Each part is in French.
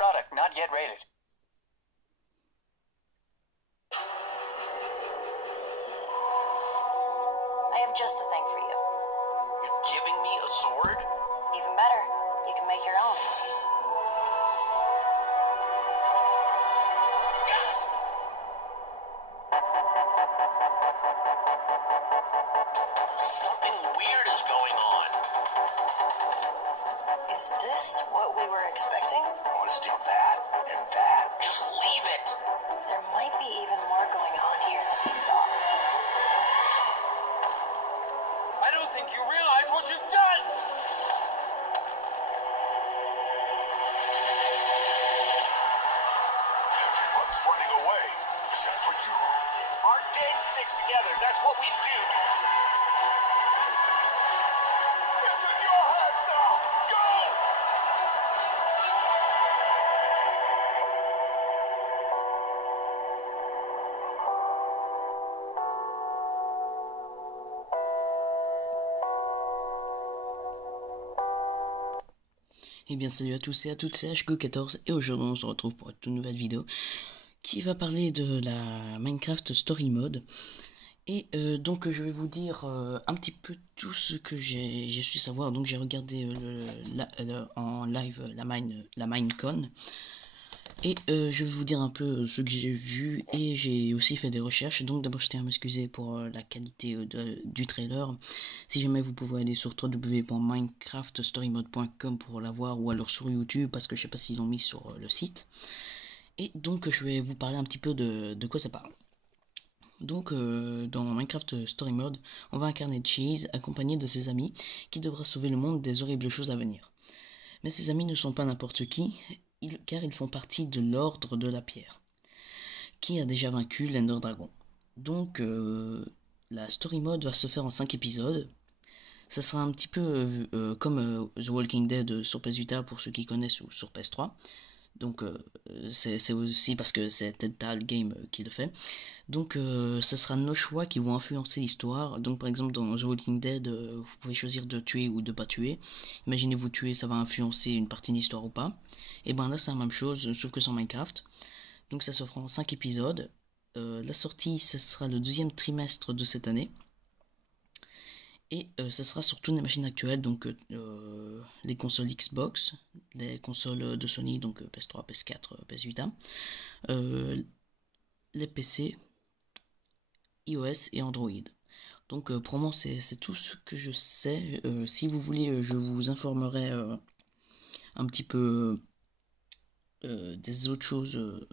product not yet rated. I have just the thing for you. You're giving me a sword? Even better, you can make your own. Something weird is going on. Is this what we were expecting? I want to steal that and that. Just leave it. There might be even more going on here than we thought. I don't think you realize what you've done. Everyone's running away, except for you. Our gang sticks together. That's what we do. It's in your hands now. Go! Eh bien salut à tous et à toutes, c'est HGO14 et aujourd'hui on se retrouve pour une toute nouvelle vidéo qui va parler de la Minecraft Story Mode. Et donc je vais vous dire un petit peu tout ce que j'ai su savoir. Donc j'ai regardé en live la Minecon. Et je vais vous dire un peu ce que j'ai vu et j'ai aussi fait des recherches. Donc d'abord je tiens à m'excuser pour la qualité du trailer. Si jamais vous pouvez aller sur www.minecraftstorymode.com pour la voir, ou alors sur YouTube parce que je sais pas s'ils l'ont mis sur le site. Et donc je vais vous parler un petit peu de quoi ça parle. Donc dans Minecraft Story Mode, on va incarner Cheese accompagné de ses amis qui devra sauver le monde des horribles choses à venir. Mais ses amis ne sont pas n'importe qui, car ils font partie de l'Ordre de la Pierre, qui a déjà vaincu l'Ender Dragon. Donc la Story Mode va se faire en 5 épisodes. Ça sera un petit peu comme The Walking Dead sur PS Vita pour ceux qui connaissent, ou sur PS3. Donc c'est aussi parce que c'est Telltale Game qui le fait. Donc ce sera nos choix qui vont influencer l'histoire. Donc par exemple dans The Walking Dead, vous pouvez choisir de tuer ou de pas tuer. Imaginez vous tuer, ça va influencer une partie de l'histoire ou pas. Et ben là c'est la même chose, sauf que sans Minecraft. Donc ça se fera en 5 épisodes. La sortie, ce sera le deuxième trimestre de cette année. Et ça sera sur toutes les machines actuelles, donc les consoles Xbox, les consoles de Sony, donc PS3, PS4, PS Vita, les PC, iOS et Android. Donc pour moi c'est tout ce que je sais. Si vous voulez, je vous informerai un petit peu des autres choses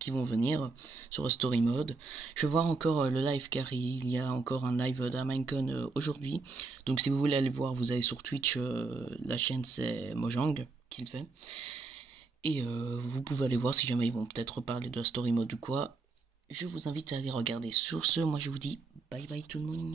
qui vont venir sur Story Mode. Je vais voir encore le live, car il y a encore un live de la Minecon aujourd'hui. Donc si vous voulez aller voir, vous allez sur Twitch, la chaîne c'est Mojang qui le fait. Et vous pouvez aller voir si jamais ils vont peut-être parler de la Story Mode ou quoi. Je vous invite à aller regarder. Sur ce, moi je vous dis bye bye tout le monde.